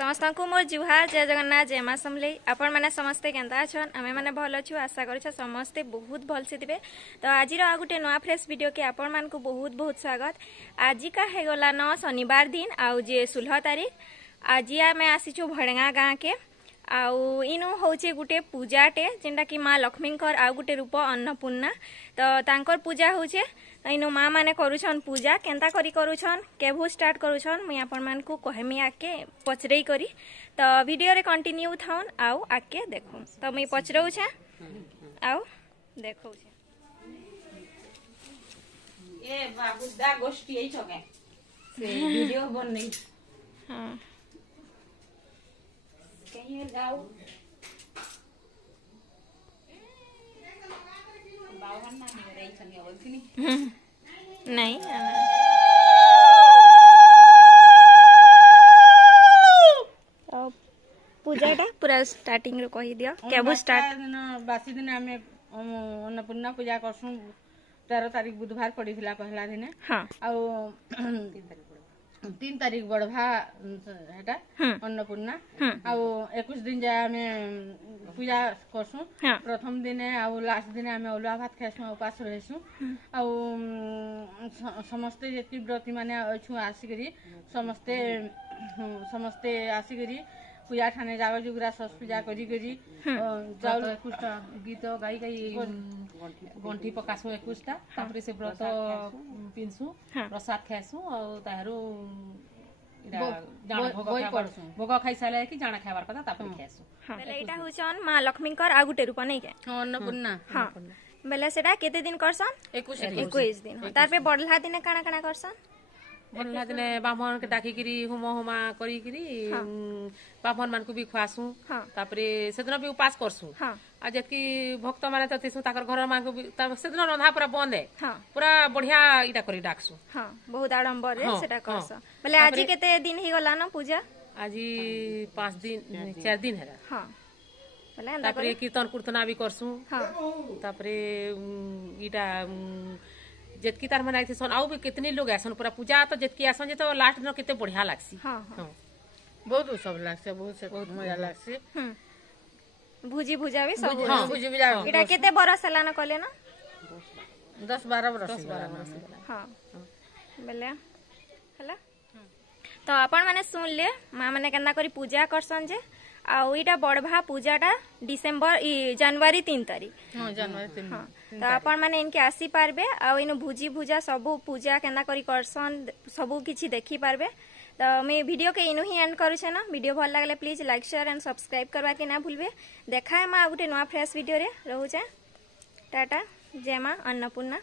समस्त को मोर जुहार जय जगन्नाथ जय माँ समले आपण मैंने समस्ते केंता छन आमे मैंने भल अच्छु आशा कर समस्ते बहुत भल से थे। तो आज आ गोटे नुआ फ्रेश वीडियो के आपण मान को बहुत बहुत स्वागत। आज का है गला न शनिवार दिन आउ जे 16 तारीख आज आम आसीचु भड़गा गाँ के आउ इनु होचे गुटे पूजाटे जेनटा कि माँ लक्ष्मी आउ गुटे रूप अन्नपूर्णा। तो तांकर पूजा होचे इनु माँ माने करुछन पूजा केंता करी करुछन केभू स्टार्ट करुछन मुई आपण मान को कहमी आके पचरई करी। तो वीडियो रे कंटिन्यू थाउन आउ आके देखो। तो मुई पचरऊ छे आउ देखो छे ए बाबूदा गोष्ठी एई छके से वीडियो बन नहीं। हां कहीं जाओ बावन ना नहीं रही छनी बोलती नहीं पूजाटा पूरा स्टार्टिंग रो कहि दियो केबो स्टार्ट बासी दिन हमें अन्नपूर्णा पूजा करसु 13 तारीख बुधवार पड़ीला पहला दिन। हां आ 3 तारीख बढ़वा हेटा अन्नपूर्णा आ 21 दिन जाए हमें पूजा करसु। प्रथम दिन आ लास्ट दिन हमें अरुआ भात खाइसु उपास रहसु आ समस्ते जेति व्रती माने अछु आसिकरी समस्ते समस्ते आसिकरी पूजा ठाने जाव जुगरा सस पूजा करी करी चाउल 21 गीत गाई गाई गंठी पकासु 21 टा तापरे से व्रत पिनसु प्रसाद खाइसु और ताहरू भोग खाई साले कि जाना खाइबार कथा तापरे खाइसु। बेले एटा होछन माँ लक्ष्मी आ गुटे रूप नै के अन्नपूर्णा। हां बेले सेटा केते दिन करसन 21 दिन तार पे बढ़ला दिन काना काना करसन बढ़ला दिन ब्राह्मण के डाकिकरी होम होमा करिकरी ब्राह्मण मान को भी खुआसु तापरे सेदिन भी उपास करसु आ जेकी भक्त माने त थिसु ताकर घर मान को भी सेदिन रंधा पूरा बंद है पूरा बढ़िया इटा करी डाकसु। हां बहुत आडंबर रे सेटा करस बोले आज केते दिन ही गला न पूजा आज 5 दिन 4 दिन है। हां बोले तापरे कीर्तन कीर्तना भी करसु। हां तापरे इटा जेतकी तार माने आइथसन आउ भी कितनी लोग आसन पूरा पूजा तो जेतकी आसन जे तो लास्ट न केते बढ़िया लागसी। हां बहुत सब लागसे बहुत मजा लागसे। भुजी भुजा भी सब हां भुजी भुजा एटा केते बरस हला न कले न 10-12 बरस। हां बेले हला तो आपण माने सुन ले मां माने केना करी पूजा करसन जे आउ इटा बड़भा पूजाटा डिसेंबर जनवरी 3 तारीख। हां जनवरी 3। हां तो आपण माने इनके आसी पारबे आ इनु भुजी भुजा सबु पूजा केना करी करसन सबु किछि देखि पारबे। तो मैं वीडियो के इनु ही एंड करू छे ना। वीडियो भल लागले please like share and subscribe करबा के ना भूलबे। देखा है मां गुटे नवा फ्रेश वीडियो रे रहू छे टाटा जय मां अन्नपूर्णा।